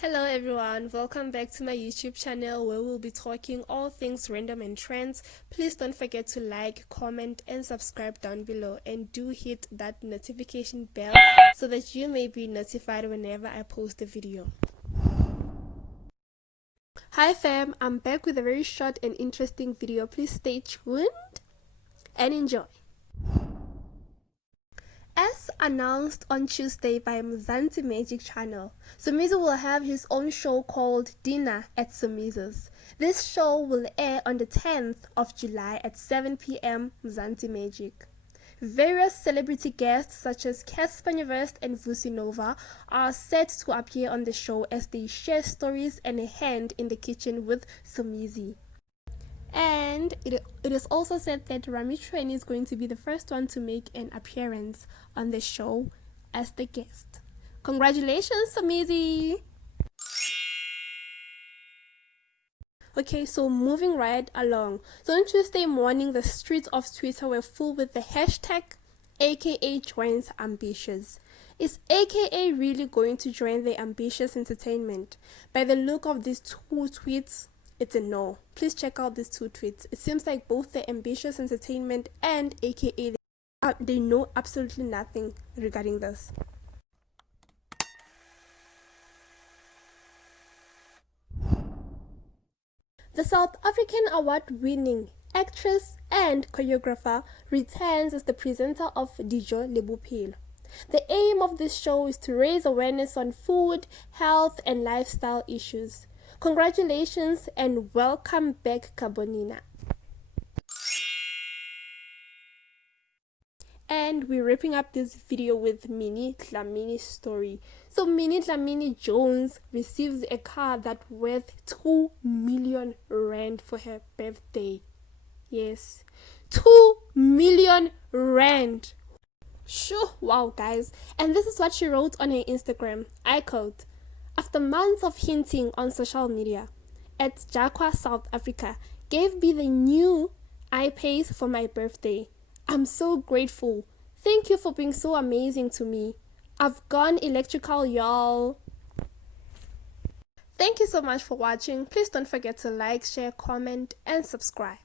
Hello everyone, welcome back to my YouTube channel where we'll be talking all things random and trends. Please don't forget to like, comment and subscribe down below, and do hit that notification bell so that you may be notified whenever I post a video. Hi fam, I'm back with a very short and interesting video. Please stay tuned and enjoy. As announced on Tuesday by Mzansi Magic Channel, Somizi will have his own show called Dinner at Somizi's. This show will air on the 10th of July at 7 p.m. Mzansi Magic. Various celebrity guests such as Casper Nyovest and Vusi Nova are set to appear on the show as they share stories and a hand in the kitchen with Somizi. And it is also said that Ramitren is going to be the first one to make an appearance on the show as the guest. Congratulations, Somizi! Okay, so moving right along. So on Tuesday morning, the streets of Twitter were full with the hashtag AKA joins Ambitious. Is AKA really going to join the Ambitious Entertainment? By the look of these two tweets, it's a no. Please check out these two tweets. It seems like both the Ambitious Entertainment and AKA, they know absolutely nothing regarding this. The South African award-winning actress and choreographer returns as the presenter of Dijo le Bophelo. The aim of this show is to raise awareness on food, health and lifestyle issues. Congratulations and welcome back, Khabonina. And we're wrapping up this video with Minnie Dlamini's story. So Minnie Dlamini Jones receives a car that's worth 2 million rand for her birthday. Yes, 2 million rand. Sure, wow guys. And this is what she wrote on her Instagram. I quote, "After months of hinting on social media, at Jakwa, South Africa, gave me the new iPace for my birthday. I'm so grateful. Thank you for being so amazing to me. I've gone electrical, y'all." Thank you so much for watching. Please don't forget to like, share, comment, and subscribe.